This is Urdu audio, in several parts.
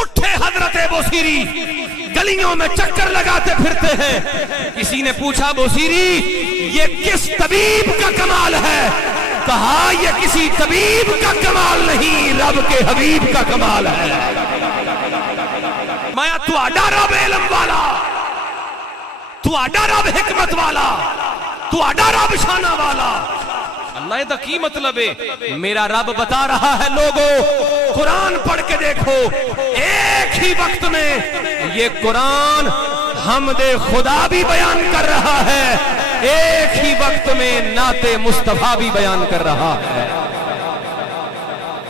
اٹھے حضرت بوسیری گلیوں میں چکر لگاتے پھرتے ہیں. کسی نے پوچھا بوسیری یہ کس طبیب کا کمال ہے؟ کہا یہ کسی طبیب کا کمال نہیں، رب کے حبیب کا کمال ہے. میں تو آڈا رب علم والا، تو آڈا رب حکمت والا، تو آڈا رب شانہ والا. اللہ دا کی مطلب ہے؟ میرا رب بتا رہا ہے لوگوں قرآن پڑھ کے دیکھو، ایک ہی وقت میں یہ قرآن حمد خدا بھی بیان کر رہا ہے، ایک ہی وقت میں نعت مصطفیٰ بھی بیان کر رہا ہے.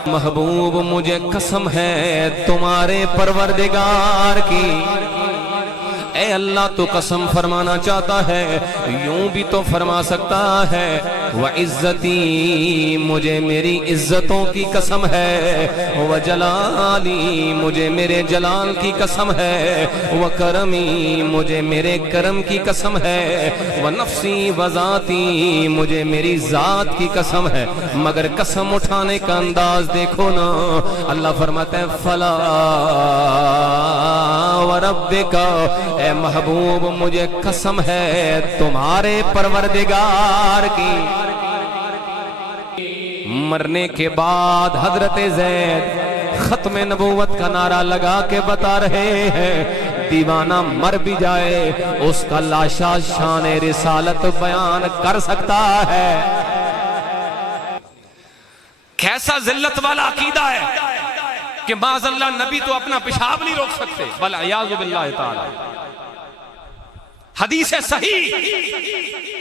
محبوب مجھے قسم ہے تمہارے پروردگار کی، اے اللہ تو قسم فرمانا چاہتا ہے، یوں بھی تو فرما سکتا ہے وَعِزَّتِي مجھے میری عزتوں کی قسم ہے، وَجَلَالِي مجھے میرے جلال کی قسم ہے، وَكَرَمِي مجھے میرے کرم کی قسم ہے، وَنَفْسِي وَذَاتِي مجھے میری ذات کی قسم ہے. مگر قسم اٹھانے کا انداز دیکھو نا. اللہ فرماتا ہے فلا وربک، اے محبوب مجھے قسم ہے تمہارے پروردگار کی. مرنے کے بعد حضرت زید ختم نبوت کا نعرہ لگا کے بتا رہے ہیں دیوانہ مر بھی جائے اس کا لاشا شان رسالت بیان کر سکتا ہے. کیسا ذلت والا عقیدہ ہے کہ معاذ اللہ نبی تو اپنا پیشاب نہیں روک سکتے، والعیاذ باللہ تعالی. حدیث صحیح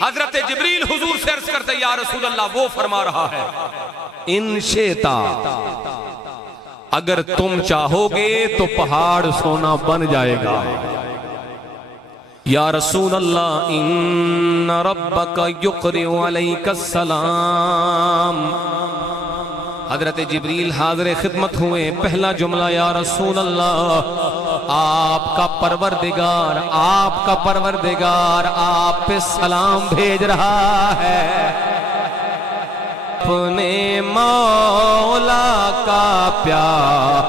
حضرت جبریل حضور سے عرض کرتے یا رسول اللہ وہ فرما رہا ہے ان شئتا اگر تم چاہو گے تو پہاڑ سونا بن جائے گا. یا رسول اللہ ان ربک یقرئ علیک السلام. حضرت جبریل حاضر خدمت ہوئے، پہلا جملہ یا رسول اللہ آپ کا پروردگار آپ پہ سلام بھیج رہا ہے. اپنے مولا کا پیار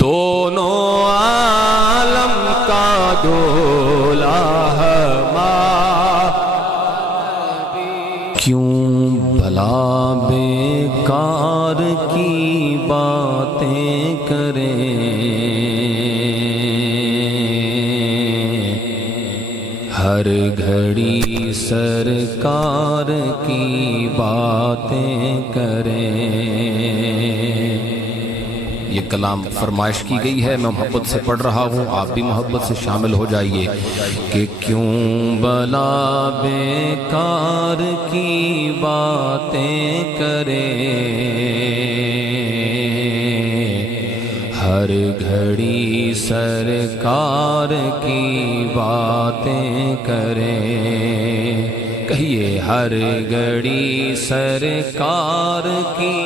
دونوں عالم کا دولا کیوں بھلا بیکار کی باتیں کریں، ہر گھڑی سرکار کی باتیں کریں. یہ کلام فرمائش کی گئی ہے، میں محبت سے پڑھ رہا ہوں، آپ بھی محبت سے شامل ہو جائیے کہ کیوں بلا بیکار کی باتیں کریں، ہر گھڑی سرکار کی باتیں کریں. کہیے ہر گھڑی سرکار کی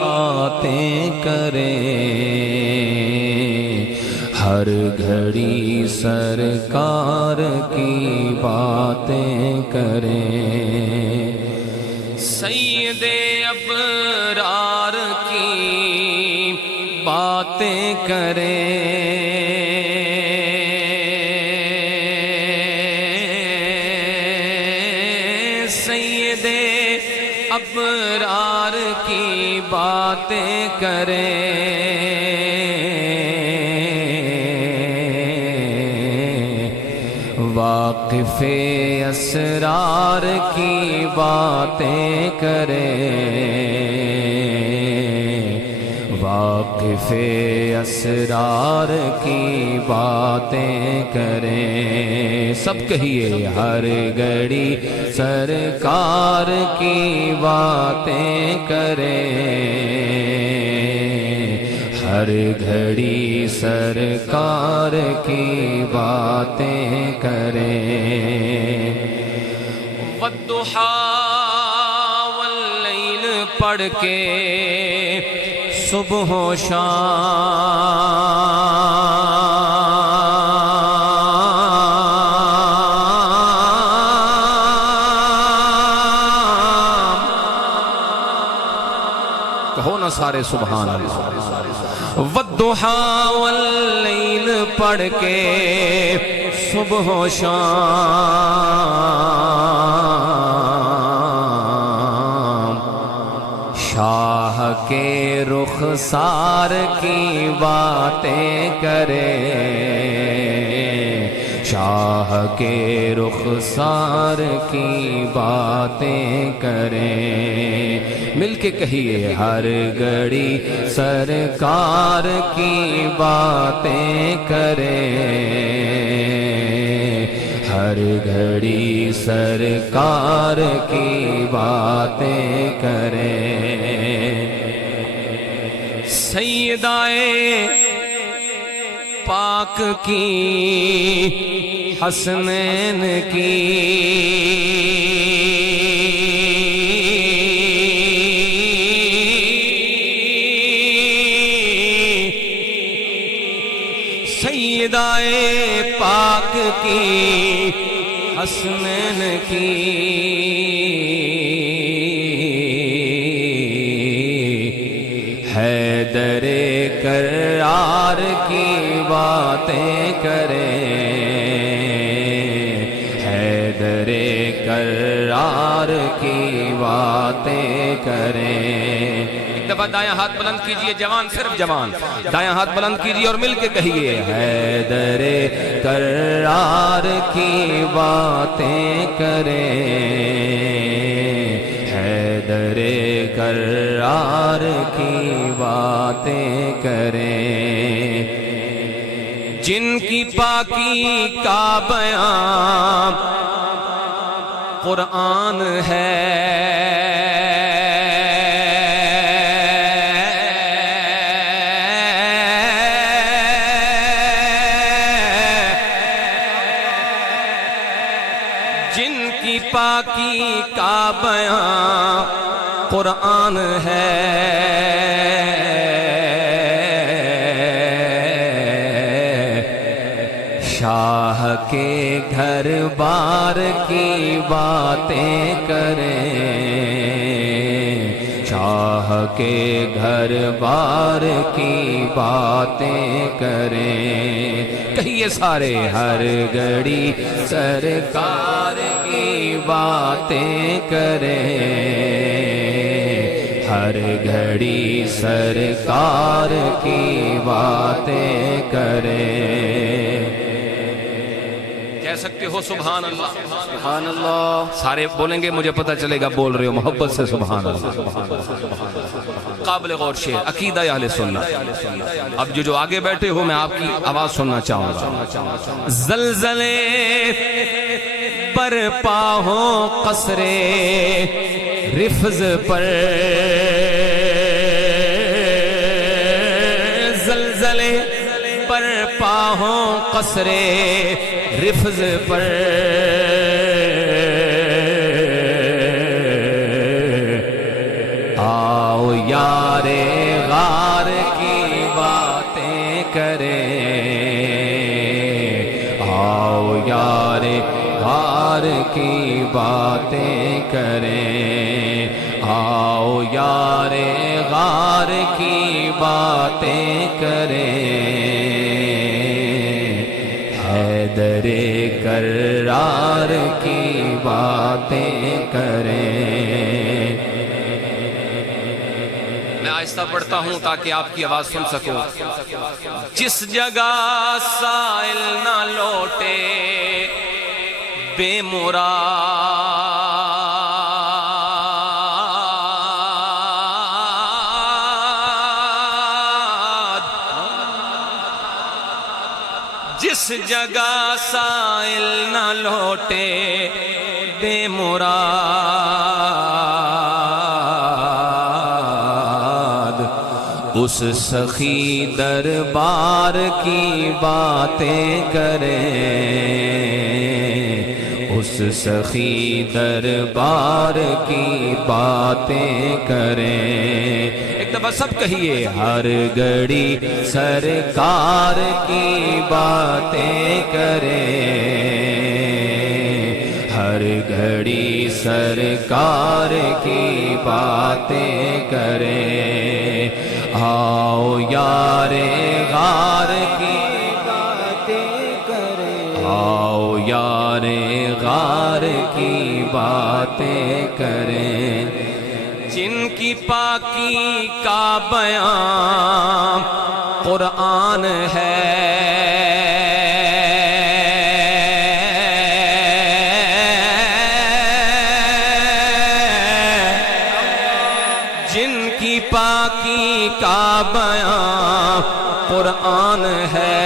باتیں کریں، ہر گھڑی سرکار کی باتیں کریں. سید ابرار کی باتیں کریں، ابرار کی باتیں کریں، واقف اسرار کی باتیں کریں، واقف اسرار کی باتیں کریں. سب کہیے ہر گھڑی سرکار کی باتیں کریں، ہر گھڑی سرکار کی باتیں کریں. والضحیٰ واللیل پڑھ کے صبح و شام کہو نا سارے سبحان اللہ۔ والضحا واللیل پڑھ کے صبح و شام، شاہ کے رخسار کی باتیں کرے، شاہ کے رخسار کی باتیں کریں، مل کے کہیے ہر گھڑی سرکار کی باتیں کریں، ہر گھڑی سرکار کی باتیں کریں۔ سیدائے پاک کی حسنین کی سیدائے پاک کی حسنین کی حیدر کرار کی باتیں کریں، حیدر کرار کی باتیں کریں۔ ایک دفعہ دائیں ہاتھ بلند کیجئے جوان، صرف جوان دائیں ہاتھ بلند کیجئے اور مل کے کہیے حیدر کرار کی باتیں کریں، حیدر کرار کی باتیں کریں، جن کی پاکی کا بیان قرآن ہے، جن کی پاکی کا بیان قرآن ہے، شاہ کے گھر بار کی باتیں کریں، شاہ کے گھر بار کی باتیں کریں، کہیے سارے ہر گھڑی سرکار کی باتیں کریں، ہر گھڑی سرکار کی باتیں کریں۔ سکتے ہو سبحان اللہ، سبحان اللہ، سارے بولیں گے مجھے پتہ چلے گا بول رہے ہو محبت سے سبحان اللہ۔ قابل غور شیخ عقیدہ اہل سنت۔ اب جو آگے بیٹھے ہو میں آپ کی آواز سننا چاہوں۔ زلزلے برپا ہو قصر رفظ پر، زلزلے برپا ہو قصر رفظ پر، آؤ یار غار کی باتیں کریں، آؤ یار غار کی باتیں کریں، آؤ یار غار کی باتیں کریں، حیدر کرار کی باتیں کریں۔ میں آہستہ پڑھتا ہوں تاکہ آپ کی آواز سن سکوں۔ جس جگہ سائل نہ لوٹے بے مراد، جس جگہ سائل نہ لوٹے بے مراد، اس سخی دربار کی باتیں کریں، اس سخی دربار کی باتیں کریں۔ ایک دفعہ سب کہیے ہر گھڑی سرکار کی باتیں کریں، ہر گھڑی سرکار کی باتیں کریں۔ آؤ یارے غار کی باتیں کریں، آؤ یارے غار کی باتیں کریں، جن کی پاکی کا بیان قرآن ہے، پاکی کا بیان قرآن ہے،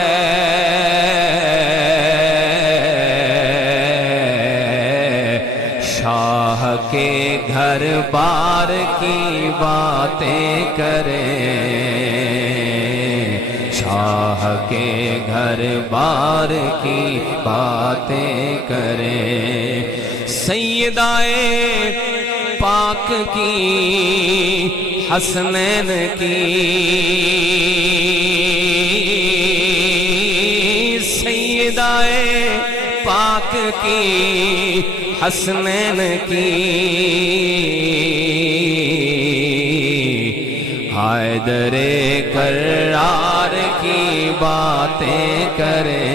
شاہ کے گھر بار کی باتیں کریں، شاہ کے گھر بار کی باتیں کریں، سیدائے پاک کی حسنین کی، سیدائے پاک کی حسنین کی، حیدر کرار کی باتیں کریں،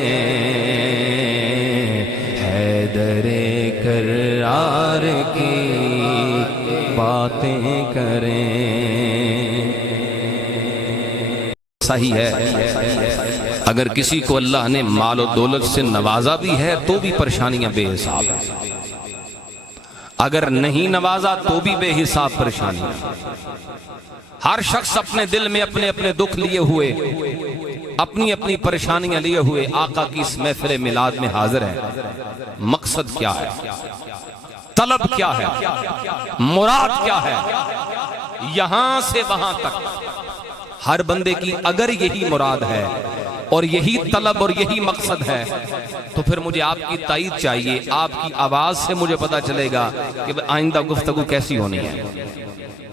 حیدر کرار کی باتیں کریں۔ صحیح ہے اگر کسی کو اللہ نے مال و دولت سے نوازا بھی ہے تو بھی پریشانیاں بے حساب، اگر نہیں نوازا تو بھی بے حساب پریشانی۔ ہر شخص اپنے دل میں اپنے اپنے دکھ لیے ہوئے، اپنی اپنی پریشانیاں لیے ہوئے آقا کی اس محفل میلاد میں حاضر ہے۔ مقصد کیا ہے، طلب کیا ہے، مراد کیا ہے، یہاں سے وہاں تک ہر بندے کی اگر یہی مراد ہے اور یہی طلب اور یہی مقصد ہے تو پھر مجھے آپ کی تائید چاہیے، آپ کی آواز سے مجھے پتا چلے گا کہ آئندہ گفتگو کیسی ہونی ہے۔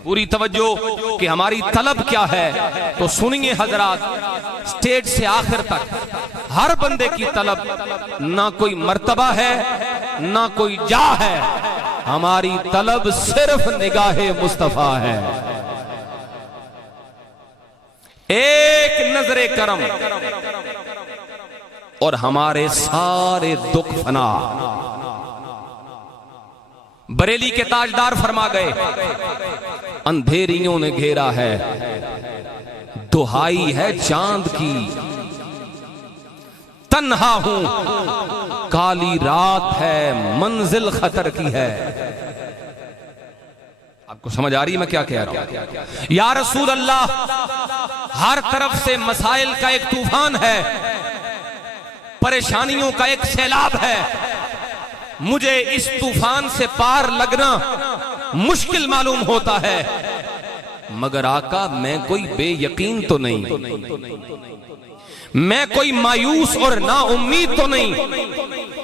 پوری توجہ کہ ہماری طلب کیا ہے تو سنیے حضرات، سٹیج سے آخر تک ہر بندے کی طلب نہ کوئی مرتبہ ہے نہ کوئی جا ہے، ہماری طلب صرف نگاہ مصطفیٰ ہے، ایک نظر کرم اور ہمارے سارے دکھ فنا۔ بریلی کے تاجدار فرما گئے اندھیریوں نے گھیرا ہے، دہائی ہے چاند کی، تنہا ہوں کالی رات ہے منزل خطر کی ہے۔ آپ کو سمجھ آ رہی میں کیا کہہ رہا ہوں؟ یا رسول اللہ، ہر طرف سے مسائل کا ایک طوفان ہے، پریشانیوں کا ایک سیلاب ہے، مجھے اس طوفان سے پار لگنا مشکل معلوم ہوتا ہے، مگر آقا میں کوئی بے یقین تو نہیں، میں کوئی مایوس اور نا امید تو نہیں،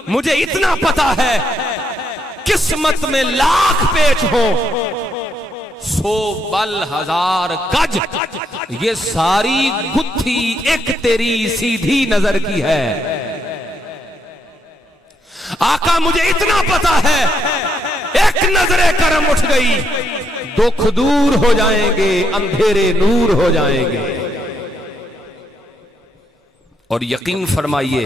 مجھے اتنا پتا ہے قسمت میں لاکھ پیچ ہو، 100 بل 1000 گج، یہ ساری گتھی ایک تیری سیدھی نظر کی ہے۔ آقا مجھے اتنا پتا ہے ایک نظر کرم اٹھ گئی، دکھ دور ہو جائیں گے، اندھیرے نور ہو جائیں گے۔ اور یقین فرمائیے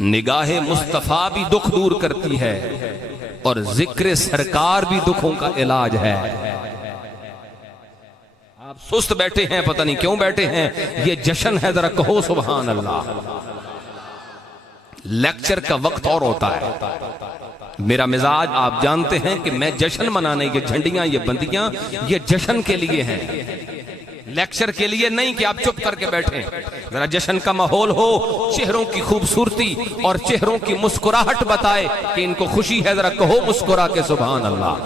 نگاہ مصطفیٰ بھی دکھ دور کرتی ہے اور ذکر سرکار بھی دکھوں کا علاج ہے۔ آپ سست بیٹھے ہیں، پتہ نہیں کیوں بیٹھے ہیں، یہ جشن ہے، ذرا کہو سبحان اللہ۔ لیکچر کا وقت اور ہوتا ہے، میرا مزاج آپ جانتے ہیں کہ میں جشن منانے، یہ جھنڈیاں یہ بندیاں یہ جشن کے لیے ہیں، لیکچر کے لیے نہیں کہ آپ چپ کر کے بیٹھیں۔ ذرا جشن کا ماحول ہو، چہروں کی خوبصورتی اور چہروں کی مسکراہٹ بتائے کہ ان کو خوشی ہے، ذرا کہو مسکرا کے سبحان اللہ۔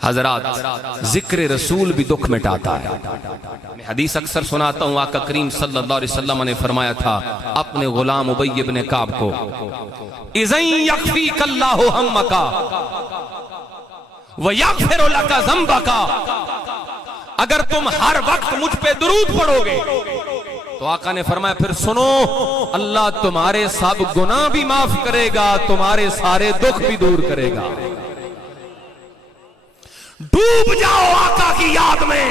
حضرات ذکر رسول بھی دکھ مٹاتا ہے۔ میں حدیث اکثر سناتا ہوں، آقا کریم صلی اللہ علیہ وسلم نے فرمایا تھا اپنے غلام ابی بن کعب کو، اذن یکفیک اللہ ہمک ویغفر لک ذنبک، اگر تم ہر وقت مجھ پہ درود پڑھو گے تو آقا نے فرمایا پھر سنو، اللہ تمہارے سب گناہ بھی معاف کرے گا، تمہارے سارے دکھ بھی دور کرے گا۔ ڈوب جاؤ آقا کی یاد میں،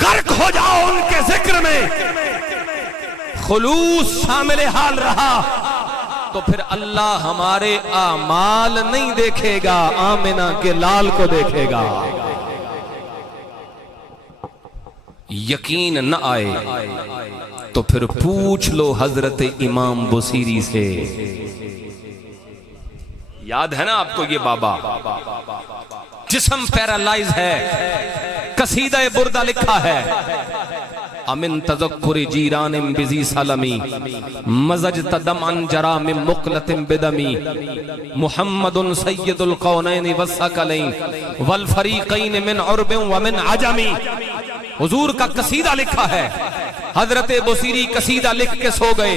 غرق ہو جاؤ ان کے ذکر میں، خلوص شامل حال رہا تو پھر اللہ ہمارے اعمال نہیں دیکھے گا، آمنہ کے لال کو دیکھے گا۔ یقین نہ آئے تو پھر پوچھ لو حضرت امام بصیری سے۔ یاد ہے نا آپ کو یہ بابا، جسم پیرالائز ہے، قصیدہ بردہ لکھا ہے، امن تذکر جیران بزی سلمی مزجت دمعا جرا من مقلت بدمی محمد سید القونین والثقلین والفریقین من عرب ومن عجمی۔ حضور کا قصیدہ لکھا ہے، حضرت بصیری قصیدہ لکھ کے سو گئے،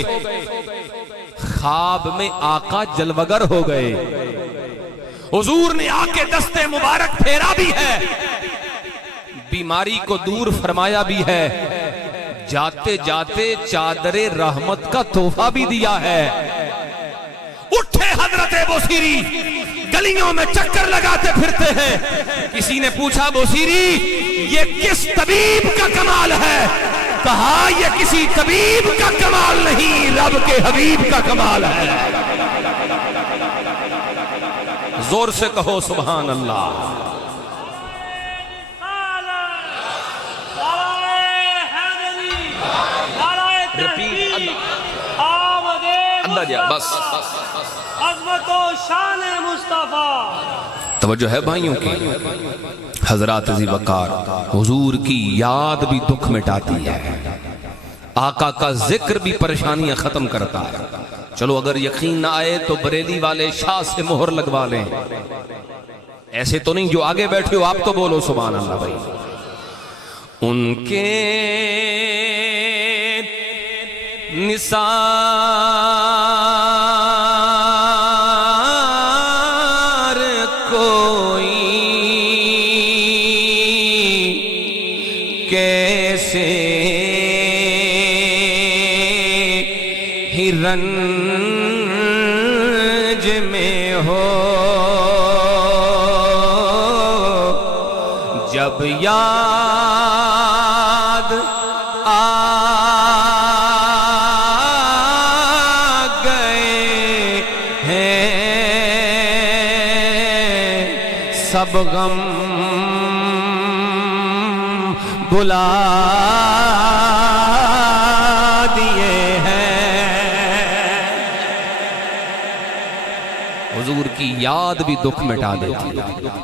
خواب میں آقا جلوگر ہو گئے، حضور نے آ کے دست مبارک پھیرا بھی ہے، بیماری کو دور فرمایا بھی ہے، جاتے جاتے چادر رحمت کا تحفہ بھی دیا ہے۔ اٹھے حضرت بصیری، گلیوں میں چکر لگاتے پھرتے ہیں، کسی نے پوچھا بصیری یہ کس طبیب کا کمال ہے؟ کہا یہ کسی طبیب کا کمال نہیں، رب کے حبیب کا کمال ہے۔ زور سے کہو سبحان اللہ۔ بس بس بس عظمت و شان مصطفیٰ۔ توجہ ہے بھائیوں کی، حضرات ذی وقار، حضور کی یاد بھی دکھ مٹاتی ہے، آقا کا ذکر بھی پریشانیاں ختم کرتا ہے۔ چلو اگر یقین نہ آئے تو بریلی والے شاہ سے مہر لگوا لیں، ایسے تو نہیں جو آگے بیٹھے ہو آپ تو بولو سبحان اللہ۔ ان کے نثار کوئی کیسے ہرن میں ہو، جب یاد سب غم بلا دیے ہیں۔ حضور کی یاد بھی دکھ مٹا دے۔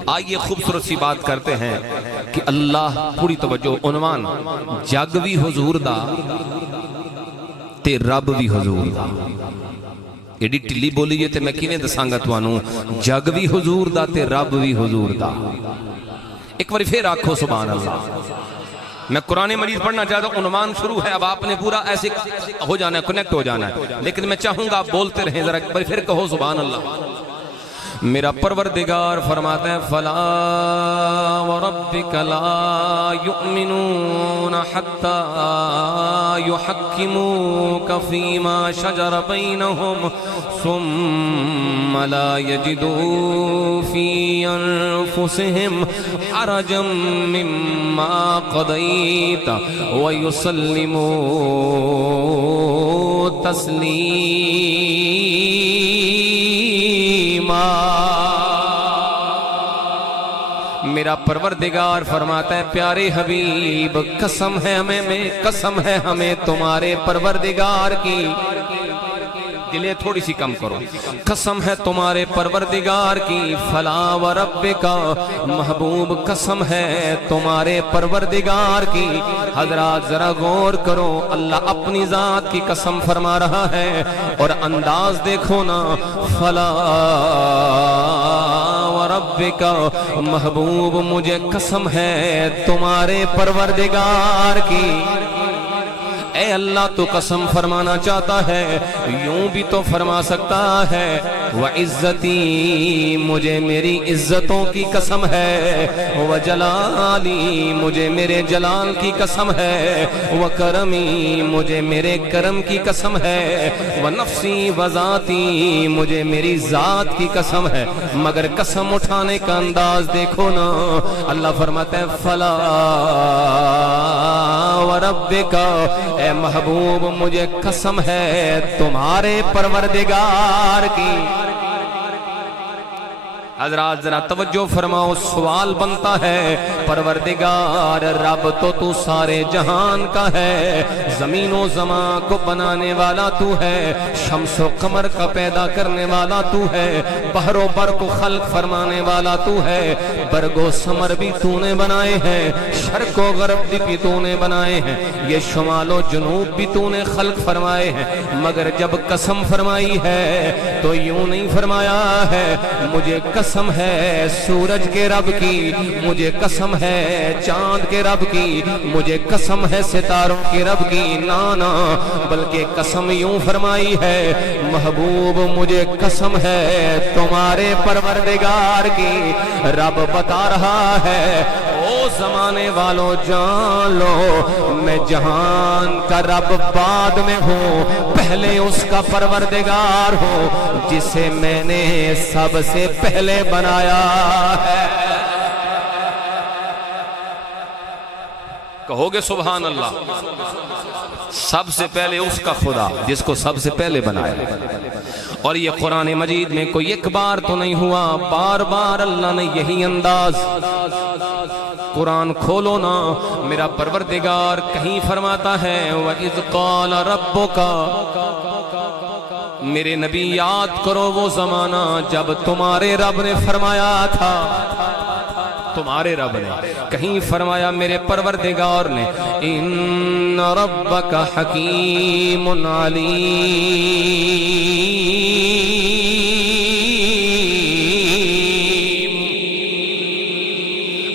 آئیے خوبصورت سی بات کرتے ہیں کہ اللہ، پوری توجہ، عنوان جگ بھی حضور دا تے رب بھی حضور دا۔ ایڈی ٹلی بولی جے تے میں کینے دساں گا توانوں، جگ بھی حضور دا تے رب بھی حضور دا۔ ایک بار پھر آکھو سبحان اللہ۔ میں قرآن مجید پڑھنا چاہتا ہوں، عنوان شروع ہے، اب آپ نے پورا ایسے ہو جانا ہے، کنیکٹ ہو جانا ہے، لیکن میں چاہوں گا آپ بولتے رہیں، ذرا ایک بار پھر کہو سبحان اللہ۔ میرا پروردگار فرماتا ہے فلا وربک لا یؤمنون حتی یحکموک فیما شجر بینہم ثم لا یجدوا فی انفسہم حرجا مما قضیت ویسلموا تسلیما۔ میرا پروردگار فرماتا ہے پیارے حبیب قسم ہے ہمیں، قسم ہے ہمیں تمہارے پروردگار کی، دلیں تھوڑی سی کم کرو، قسم ہے تمہارے پروردگار کی، فلا وربک محبوب قسم ہے تمہارے پروردگار کی۔ حضرات ذرا غور کرو، اللہ اپنی ذات کی قسم فرما رہا ہے اور انداز دیکھو نا، فلا وربک محبوب مجھے قسم ہے تمہارے پروردگار کی۔ اے اللہ تو قسم فرمانا چاہتا ہے، یوں بھی تو فرما سکتا ہے وَعِزَّتِي مجھے میری عزتوں کی قسم ہے، وَجَلَالِي مجھے میرے جلال کی قسم ہے، وَكَرَمِي مجھے میرے کرم کی قسم ہے، وَنَفْسِي وَذَاتِي مجھے میری ذات کی قسم ہے۔ مگر قسم اٹھا اٹھانے کا انداز دیکھو نا، اللہ فرماتا ہے فلا وربک، اے محبوب مجھے قسم ہے تمہارے پروردگار کی۔ حضرات ذرا توجہ فرماؤ، سوال بنتا ہے پروردگار رب تو سارے جہان کا ہے، زمین و زمان کو بنانے والا تو ہے، شمس و قمر کا پیدا کرنے والا تو ہے، بحر و بر کو خلق فرمانے والا تو ہے، برگ و ثمر بھی تو نے بنائے ہیں، شرق و غرب بھی تو نے بنائے ہیں، یہ شمال و جنوب بھی تو نے خلق فرمائے ہیں، مگر جب قسم فرمائی ہے تو یوں نہیں فرمایا ہے مجھے قسم ہے سورج کے رب کی، مجھے قسم ہے چاند کے رب کی، مجھے قسم ہے ستاروں کے رب کی، نانا، بلکہ قسم یوں فرمائی ہے محبوب مجھے قسم ہے تمہارے پروردگار کی۔ رب بتا رہا ہے او زمانے والوں جان لو میں جہان کا رب بعد میں ہوں، پہلے اس کا پروردگار ہوں جسے میں نے سب سے پہلے بنایا ہے۔ کہو گے سبحان اللہ، سبحان اللہ، سب سے پہلے اس کا خدا جس کو سب سے پہلے بنایا۔ اور یہ قرآن مجید میں کوئی ایک بار تو نہیں ہوا، بار بار اللہ نے یہی انداز۔ قرآن کھولو نا، میرا پروردگار کہیں فرماتا ہے وَإِذْ قَالَ رَبُّكَ، میرے نبی یاد کرو وہ زمانہ جب تمہارے رب نے فرمایا تھا، تمہارے رب نے کہیں فرمایا میرے پروردگار نے ان ربک حکیم علیم۔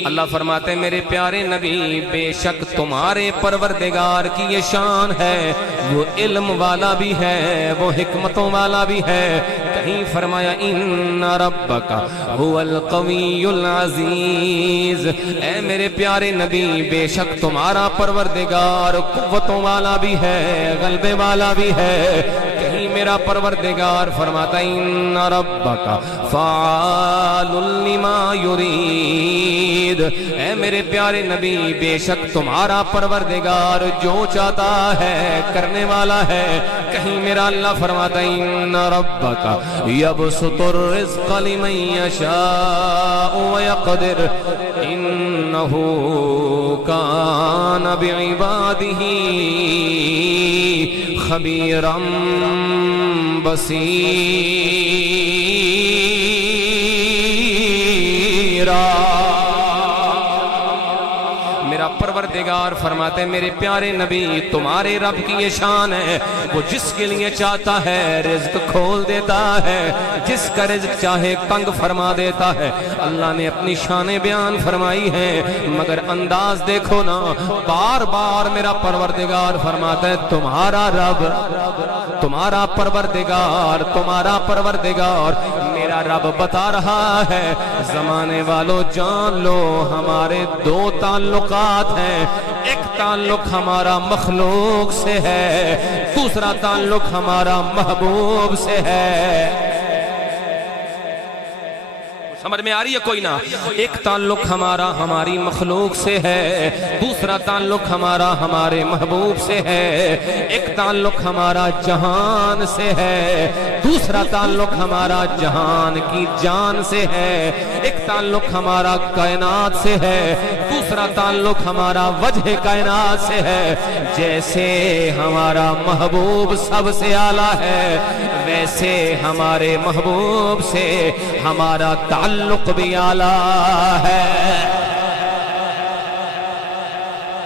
اللہ فرماتے ہیں میرے پیارے نبی بے شک تمہارے پروردگار کی یہ شان ہے، وہ علم والا بھی ہے، وہ حکمتوں والا بھی ہے۔ کہیں فرمایا ان ربک هو القوی العزیز، اے میرے پیارے نبی بے شک تمہارا پروردگار قوتوں والا بھی ہے، غلبے والا بھی ہے۔ کہیں میرا پروردگار فرماتا ہے ان ربک فعال لما یرید، اے میرے پیارے نبی بے شک تمہارا پروردگار جو چاہتا ہے کرنے والا ہے۔ کہیں میرا اللہ فرماتا ہے ان ربک یبسط الرزق لمن یشاء ویقدر انہ کان بعبادہ خبیرا بصیرا۔ پروردگار فرماتے ہیں میرے پیارے نبی تمہارے رب کی یہ شان ہے، وہ جس کے لیے چاہتا ہے رزق کھول دیتا ہے، جس کا رزق چاہے تنگ فرما دیتا ہے۔ اللہ نے اپنی شانیں بیان فرمائی ہیں، مگر انداز دیکھو نا، بار بار میرا پروردگار فرماتا ہے تمہارا رب، تمہارا پروردگار، تمہارا پروردگار۔ میرا رب بتا رہا ہے زمانے والوں جان لو ہمارے دو تعلقات ہیں، ایک تعلق ہمارا مخلوق سے ہے، دوسرا تعلق ہمارا محبوب سے ہے۔ سمجھ میں آ رہی ہے کوئی نہ؟ ایک تعلق ہمارا ہماری مخلوق سے ہے، دوسرا تعلق ہمارا ہمارے محبوب سے ہے۔ ایک تعلق ہمارا جہان سے ہے، دوسرا تعلق ہمارا جہان کی جان سے ہے۔ ایک تعلق ہمارا کائنات سے ہے، دوسرا تعلق ہمارا وجہ کائنات سے ہے۔ جیسے ہمارا محبوب سب سے اعلیٰ ہے، ویسے ہمارے محبوب سے ہمارا تعلق بھی اعلیٰ ہے۔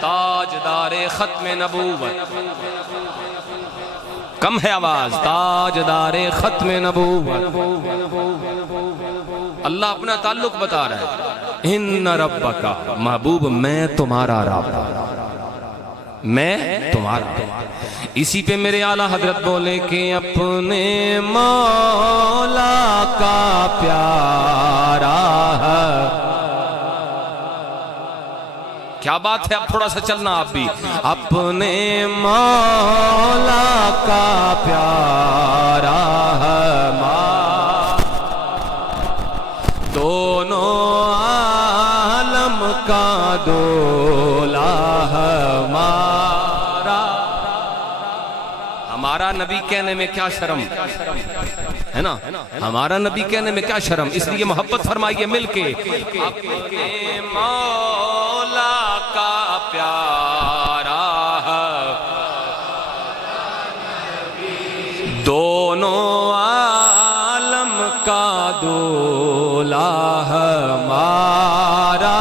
تاجدار ختم نبوت، کم ہے آواز، تاجدار ختم نبوت۔ اللہ اپنا تعلق بتا رہا ہے ان ربک، محبوب میں تمہارا رب، میں تمہارا۔ اسی پہ میرے اعلیٰ حضرت بولے کہ اپنے مولا کا پیارا کیا بات ہے۔ اب تھوڑا سا چلنا آپ بھی، اپنے مولا کا پیارا تو دونوں عالم کا دولا ہمارا نبی کہنے میں کیا شرم ہے نا، ہمارا نبی کہنے میں کیا شرم، اس لیے محبت فرمائیے مل کے مولا کا پیارا دونوں عالم کا دولا ہمارا،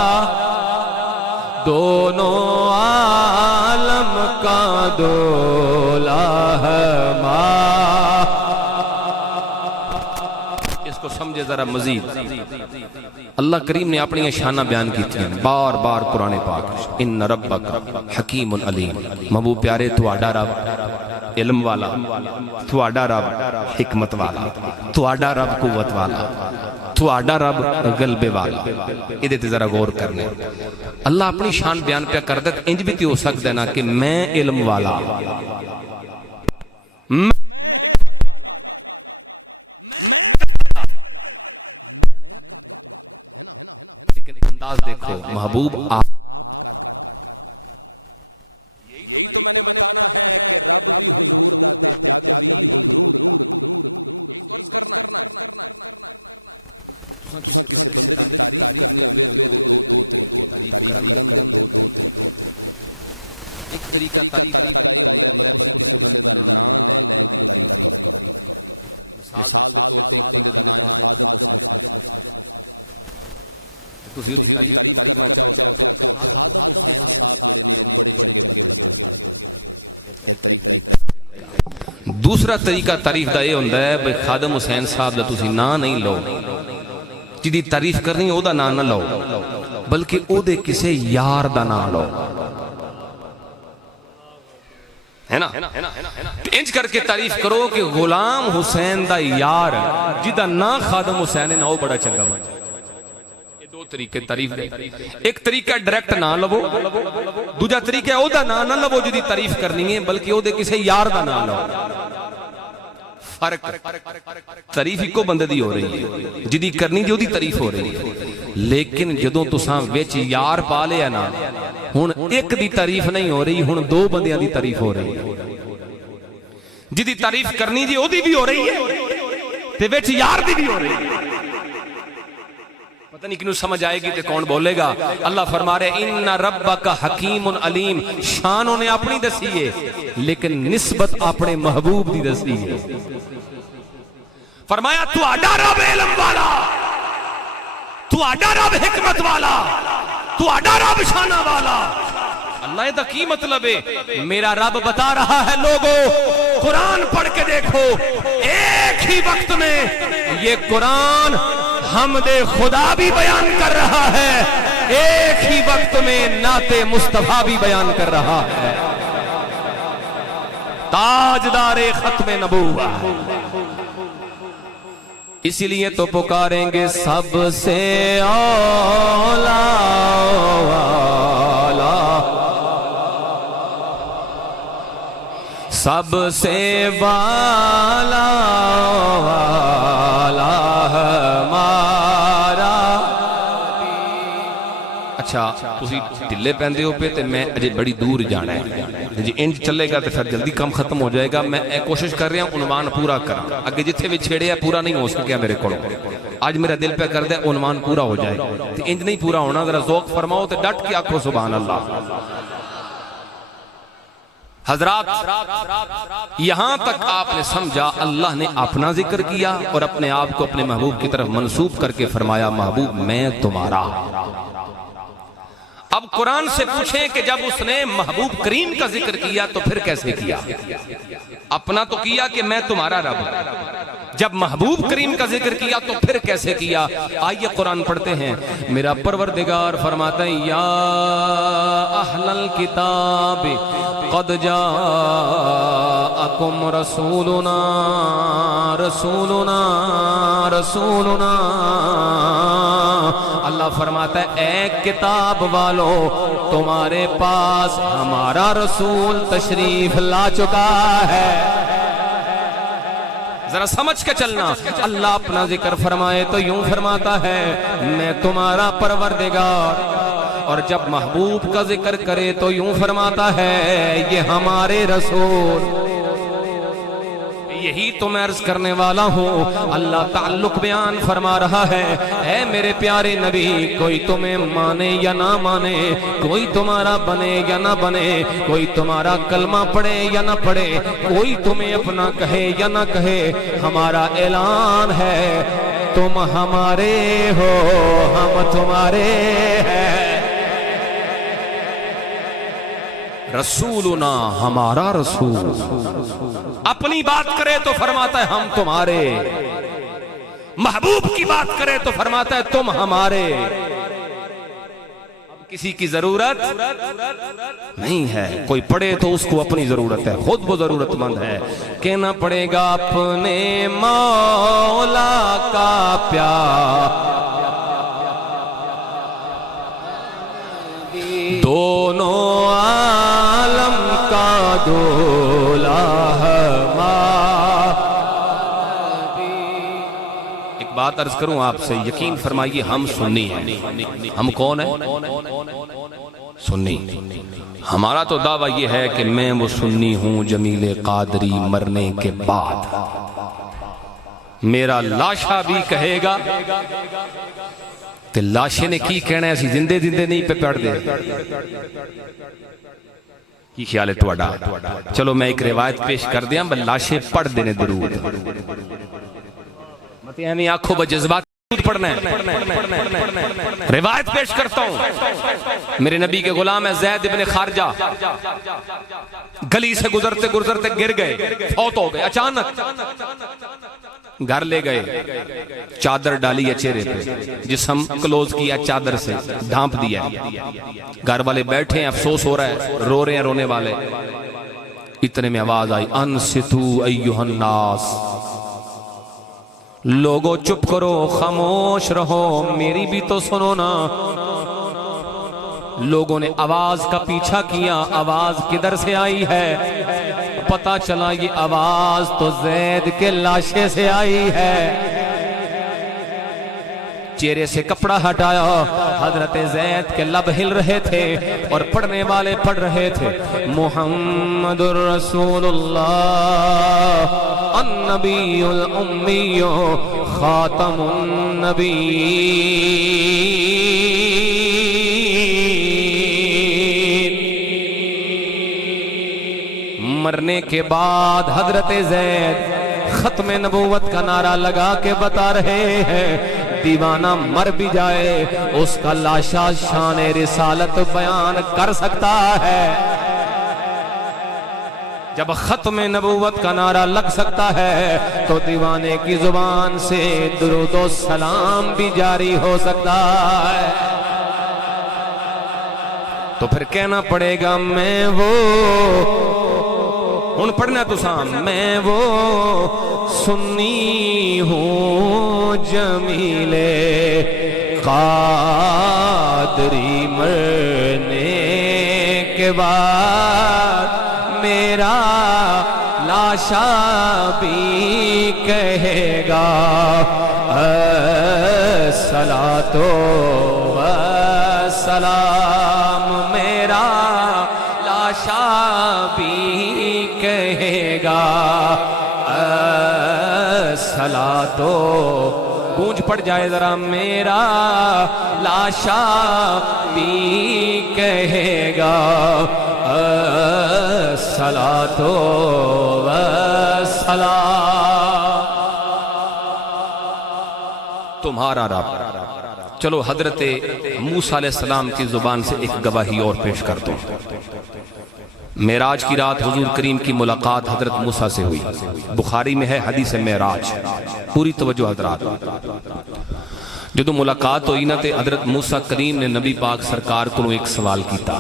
دونوں عالم کا دولا اس کو سمجھے ذرا مزید۔ اللہ کریم نے اپنی شانہ بیان کی بار بار قرآن پاک، ان ربک حکیم علیم، محبوب پیارے تواڈا رب علم والا، تواڈا رب حکمت والا، تواڈا رب قوت والا، تواڈا رب غلبے والا۔ ادھے تے ذرا غور کر، اللہ اپنی شان بیان پہ کردا تے انج بھی تے ہو سکدا ہے نا کہ میں علم والا، میں لیکن انداز دیکھو محبوب آپ یہی تو میں نے بتانا ہے کہ رب بھی حضور داتے جگ بھی حضور، یہی تو عرض کرنا ہے۔ تساں کسی بندے دی تعریف کرنی ہوئے دو طریقے تعریف کرن دے دو طریقے، ایک طریقہ تعریف دا یہ ہوتا ہے مطلب کسی بندے دا نام لے کے تعریف کرو۔ مثال دے طور تے ایک بندے دا نام ہے خادم حسین، تسی دی تعریف کرنا چاہو خادم حسین صاحب جڑے نے بڑے چنگے بندے سن۔ یہ طریقہ۔ دوسرا طریقہ تعریف دا یہ ہوندا ہے بھئی خادم حسین صاحب دا تسی نام نہیں لو، جدی تعریف کرنی او دا نام نہ لو بلکہ او دے کسے یار دا نام لو، ہے نا انج کر کے تعریف کرو کہ غلام حسین دا یار جدا نا خادم حسین نا وہ بڑا چنگا۔ دو طریقے تعریف دے، ایک طریقہ ڈائریکٹ نہ لو، دوجا طریقہ او دا نام نہ لو جدی تعریف کرنی ہے بلکہ او دے کسے یار دا نام لو۔ فرق تعریف ہی کو بندے دی ہو رہی جدی کرنی جو دی تعریف ہو رہی، لیکن جدوں تساں وچ یار پا لیا نا ہن ایک دی تعریف نہیں ہو رہی، ہن دو بندیاں دی تعریف ہو رہی۔ جدی تعریف کرنی جی او دی بھی ہو رہی ہے تے وچ یار دی بھی ہو رہی ہے۔ پتہ نہیں کنوں سمجھ آئے گی تے کون بولے گا۔ اللہ فرما رہے ان ربک حکیم علیم، شان انہیں اپنی دسی ہے لیکن نسبت اپنے محبوب دی دسی ہے۔ فرمایا تو اڈا رب علم والا، تو اڈا رب حکمت والا، تو اڈا رب شانہ والا۔ اللہ دا کی مطلب ہے؟ میرا رب بتا رہا ہے لوگوں قرآن پڑھ کے دیکھو، ایک ہی وقت میں یہ قرآن حمد خدا بھی بیان کر رہا ہے، ایک ہی وقت میں نعت مصطفیٰ بھی بیان کر رہا ہے۔ تاجدار ختم نبوت، اسی لیے تو پکاریں گے سب سے اولا سب سے والا ہمارا۔ اچھا ٹلے پہندے ہو پہ تے میں اجے بڑی دور جانا ہے، جی انج چلے گا تو پھر جلدی کم ختم ہو جائے گا۔ میں کوشش کر رہا ہوں عنوان پورا کرا، اگے جتھے بھی چھیڑے ہے پورا نہیں ہو سکیا میرے کو، آج میرا دل پہ کر دے عنوان پورا ہو جائے، انج نہیں پورا ہونا، ذرا ذوق فرماؤ تے ڈٹ کے آکھو سبحان اللہ۔ حضرات یہاں تک آپ نے سمجھا اللہ نے اپنا ذکر کیا اور اپنے آپ کو اپنے محبوب کی طرف منسوب کر کے فرمایا محبوب میں تمہارا۔ اب قرآن سے پوچھیں کہ جب اس نے محبوب کریم کا ذکر کیا تو پھر کیسے کیا؟ اپنا تو کیا کہ میں تمہارا رب، جب محبوب کریم کا ذکر کیا تو پھر کیسے کیا؟ آئیے قرآن پڑھتے ہیں۔ میرا پروردگار فرماتا ہے یا اہل الکتاب قد جاءکم رسولنا اللہ فرماتا ہے اے کتاب والو تمہارے پاس ہمارا رسول تشریف لا چکا ہے۔ ذرا سمجھ کے چلنا. اللہ اپنا ذکر فرمائے تو یوں فرماتا ہے میں تمہارا پروردگار, اور جب محبوب کا ذکر کرے تو یوں فرماتا ہے یہ ہمارے رسول. یہی تو میں عرض کرنے والا ہوں. اللہ تعلق بیان فرما رہا ہے اے میرے پیارے نبی, کوئی تمہیں مانے یا نہ مانے, کوئی تمہارا بنے یا نہ بنے, کوئی تمہارا کلمہ پڑھے یا نہ پڑھے, کوئی تمہیں اپنا کہے یا نہ کہے, ہمارا اعلان ہے تم ہمارے ہو ہم تمہارے ہیں. رسولنا ہمارا رسول اپنی بات کرے تو فرماتا ہے ہم تمہارے, محبوب کی بات کرے تو فرماتا ہے تم ہمارے. کسی کی ضرورت نہیں ہے, کوئی پڑھے تو اس کو اپنی ضرورت ہے, خود وہ ضرورت مند ہے. کہنا پڑے گا اپنے مولا کا پیار, دونوں عالم کا دولا. ایک بات عرض کروں آپ سے, یقین فرمائیے ہم سنی ہیں. ہم کون ہیں؟ سنی. ہمارا تو دعویٰ یہ ہے کہ میں وہ سنی ہوں جمیل قادری مرنے کے بعد. میرا لاشا بھی کہے گا کہ لاشے نے کی کہنا ہے, اسی زندے نہیں پہ پڑھ دے. یہ خیال ہے تو اڈا. چلو میں ایک روایت پیش کر دیا, میں لاشے پڑھ دینے ضرور. یعنی آنکھوں بجذبات پڑھنا ہے. روایت پیش کرتا ہوں. میرے نبی کے غلام ہے زید بن خارجہ, گلی سے گزرتے گر گئے, فوت ہو گئے اچانک. گھر لے گئے, چادر ڈالی ہے چہرے پہ, جسم کلوز کیا چادر سے, ڈھانپ دیا. گھر والے بیٹھے ہیں, افسوس ہو رہا ہے, رو رہے ہیں رونے والے. اتنے میں آواز آئی انصتو ایھا الناس, لوگوں چپ کرو, خاموش رہو, میری بھی تو سنو نا. لوگوں نے آواز کا پیچھا کیا, آواز کدھر سے آئی ہے؟ پتہ چلا یہ آواز تو زید کے لاشے سے آئی ہے. چہرے سے کپڑا ہٹایا, حضرت زید کے لب ہل رہے تھے اور پڑھنے والے پڑھ رہے تھے محمد الرسول اللہ النبی الامی خاتم النبی. مرنے کے بعد حضرت زید ختم نبوت کا نعرہ لگا کے بتا رہے ہیں دیوانہ مر بھی جائے اس کا لاشا شان رسالت بیان کر سکتا ہے. جب ختم نبوت کا نعرہ لگ سکتا ہے تو دیوانے کی زبان سے درود و سلام بھی جاری ہو سکتا ہے. تو پھر کہنا پڑے گا میں وہ, ان پڑھنا تو سان, میں وہ سنی ہوں جمیل قادری مرنے کے بعد میرا لاشا بھی کہے گا صلاۃ و سلام, میرا لاشا بھی کہے گا صلاۃ و, گونج پڑ جائے ذرا, میرا لاشا بھی کہے گا صلاۃ و سلام. تمہارا رب. چلو حضرت موسیٰ علیہ السلام کی زبان سے ایک گواہی اور پیش کرتا ہوں. معراج کی رات حضور کریم کی ملاقات حضرت موسیٰ سے ہوئی. بخاری میں ہے حدیث معراج, پوری توجہ حضرات. جدو ملاقات ہوئی نا تے حضرت موسیٰ کریم نے نبی پاک سرکار کو ایک سوال کیتا,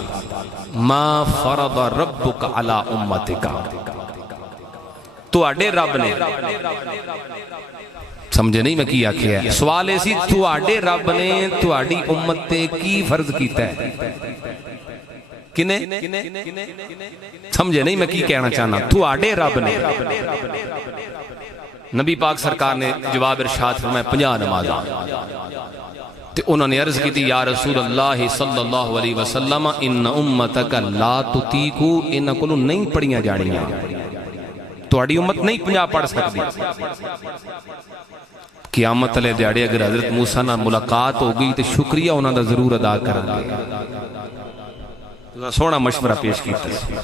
ما فرض ربک علی امتک, تو اڈے رب نے سمجھے نہیں میں کی آکھیا ہے؟ سوال ایسی تواڈے رب نے تواڈی امت تے کی فرض کیتا ہے؟ کنے سمجھے نہیں میں کی کہنا چاہنا؟ تواڈے رب نے نبی پاک سرکار نے جواب ارشاد فرمایا 50 نمازاں تے انہوں نے عرض کی تھی یا رسول اللہ صلی اللہ علیہ وسلم ان امتک لا تطیقو انہاں کولوں نہیں پڑھیاں جانیاں تواڈی امت نہیں 50 پڑھ سکتی قیامت والے دیہڑے اگر حضرت موسیٰ نال ملاقات ہو گئی تے شکریہ انہاں دا ضرور ادا کر سونا مشورہ پیش کیتا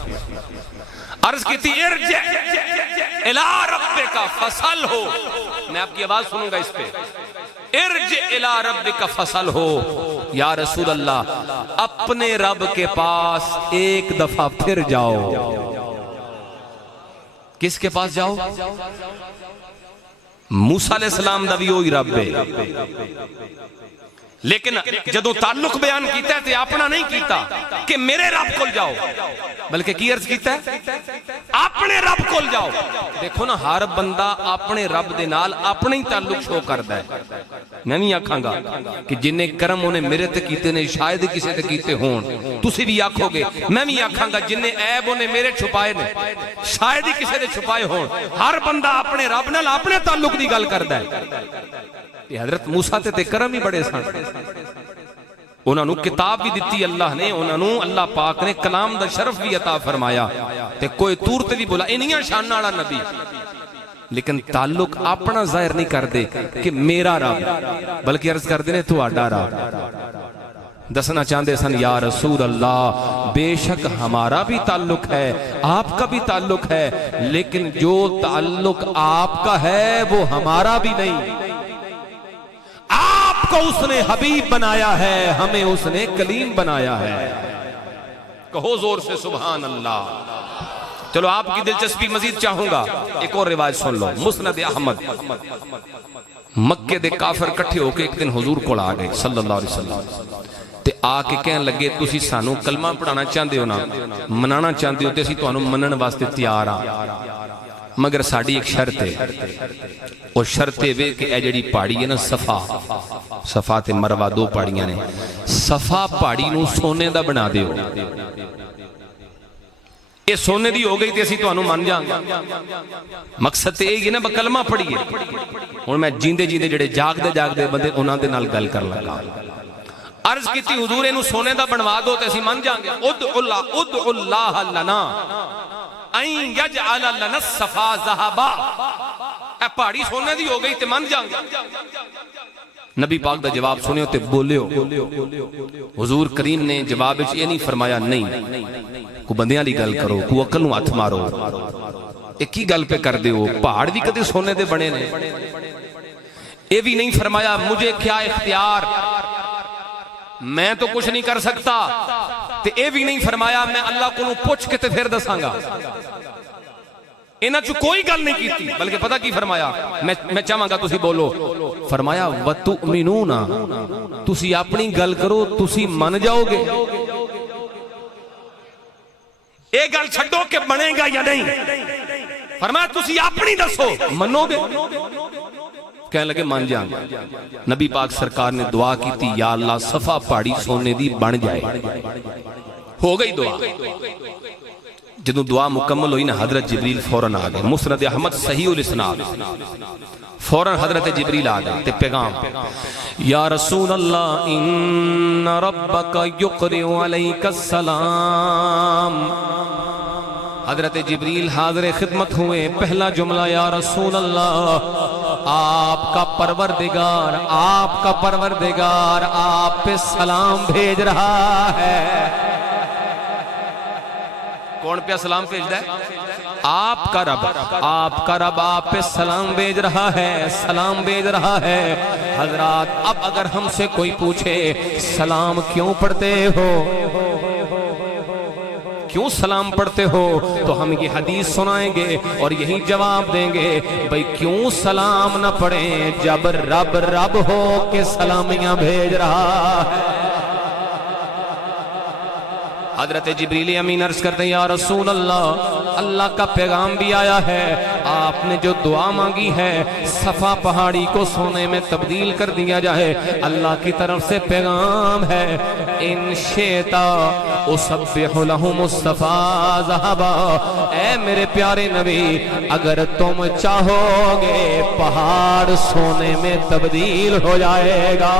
عرض کی تھی ارجع الى ربک فصل ہو میں آپ کی آواز سنوں گا اس پہ ارجع الى ربک فصل ہو یا رسول اللہ اپنے رب کے پاس ایک دفعہ پھر جاؤ کس کے پاس جاؤ موسیٰ علیہ السلام دا بھی ہوئی رب لیکن جدو تعلق بیان کیتا ہے تو اپنا نہیں کیتا کہ میرے رب کول جاؤ بلکہ کی عرض کیتا ہے اپنے رب کول جاؤ دیکھو نا ہر بندہ اپنے رب دے نال اپنے ہی تعلق شو کردا ہے میں نہیں آکھاں گا کہ جنہیں کرم انہیں میرے تے کیتے نے شاید کسی تے کیتے ہون تسی بھی آکھو گے میں نہیں آکھاں گا جنہیں عیب انہیں میرے چھپائے نے شاید ہی کسی تے چھپائے ہون ہر بندہ اپنے رب نال اپنے تعلق دی گل کردا ہے حضرت موسیٰ تے کرم ہی بڑے سن انہوں نے کتاب بھی دیتی اللہ نے انہوں نے اللہ پاک نے کلام دا شرف بھی عطا فرمایا تے کوئی تور تے بھی بولا انہیاں شانہ والا نبی لیکن تعلق اپنا ظاہر نہیں کر دے کہ میرا رب بلکہ عرض کر دینے تو آڈا رب دسنا چاندے سن یا رسول اللہ بے شک ہمارا بھی تعلق ہے آپ کا بھی تعلق ہے لیکن جو تعلق آپ کا ہے وہ ہمارا بھی نہیں آپ کو اس نے حبیب بنایا ہے ہمیں اس نے کلیم بنایا ہے کہو زور سے سبحان اللہ چلو آپ کی دلچسپی مزید چاہوں گا ایک اور روایت سن لو مسند احمد مکے دے کافر کٹھے ہو کے ایک دن حضور کو آ گئے صلی اللہ علیہ وسلم تے آ کے کہنے لگے تسی سانو کلمہ پڑھانا چاہندے ہو نا منانا چاہندے ہو تے اسی تانوں منن واسطے تیار ہاں مگر ساڈی ایک شرط ہے او شرط وے کہ اے جڑی پہاڑی ہے نا صفا تے مروہ دو پہاڑیاں نے صفا پہاڑی نو سونے دا بنا دیو یہ سونے دی ہو گئی تے اسی تو انو مان جاں مقصد تے یہ نا کلمہ پڑھی اور میں جیندے جڑے جاگ دے بندے انہاں دے نال گل کر لگا عرض کی تھی حضور انو سونے دا بنوا دو تے اسی مان جاں ادعو اللہ لنا این یجعل لنا الصفا ذہبا اے پہاڑی سونے دی ہو گئی تے مان جاں نبی پاک دا جواب سنیو تے بولیو حضور کریم نے جواب وچ یہ نہیں فرمایا نہیں کو بندیاں دی گل کرو کو عقل نو ہاتھ مارو ایک ہی گل پہ کر دیو پہاڑ بھی کدی سونے دے بنے نے یہ بھی نہیں فرمایا مجھے کیا اختیار میں تو کچھ نہیں کر سکتا تے اے بھی نہیں فرمایا میں اللہ کو پوچھ کے تے پھر دساں گا انہاں چ کوئی گل نہیں کی بلکہ پتہ کی فرمایا میں چاہاں گا تسی بولو فرمایا وتؤمنون تسی اپنی گل کرو تسی من جاؤ گے اے گل چھڈو کہ بنے گا یا نہیں فرمایا تسی اپنی دسو منو گے کہنے لگے مان جا نبی پاک سرکار نے دعا کی تھی یا اللہ صفا پہاڑی سونے دی بن جائے ہو گئی دعا جدو دعا مکمل ہوئی نا حضرت جبریل فوراً آ گئے مسند احمد صحیح الاسناد فوراً حضرت جبریل آ گئے پیغام یا رسول اللہ ان ربک یقرئ علیک السلام حضرت جبریل حاضر خدمت ہوئے پہلا جملہ یا رسول اللہ آپ کا پروردگار آپ پہ سلام بھیج رہا ہے کون پہ سلام بھیج رہا ہے آپ کا رب آپ پہ سلام بھیج رہا ہے حضرات اب اگر ہم سے کوئی پوچھے سلام کیوں پڑھتے ہو کیوں سلام پڑھتے ہو تو ہم یہ حدیث سنائیں گے اور یہی جواب دیں گے بھئی کیوں سلام نہ پڑھیں جب رب ہو کہ سلامیاں بھیج رہا ہے حضرت جبریل امین عرض کرتے ہیں یا رسول اللہ اللہ کا پیغام بھی آیا ہے، آپ نے جو دعا مانگی ہے صفا پہاڑی کو سونے میں تبدیل کر دیا جائے، اللہ کی طرف سے پیغام ہے ان شئتا اسبح لہم الصفا ذہبا، اے میرے پیارے نبی اگر تم چاہو گے پہاڑ سونے میں تبدیل ہو جائے گا۔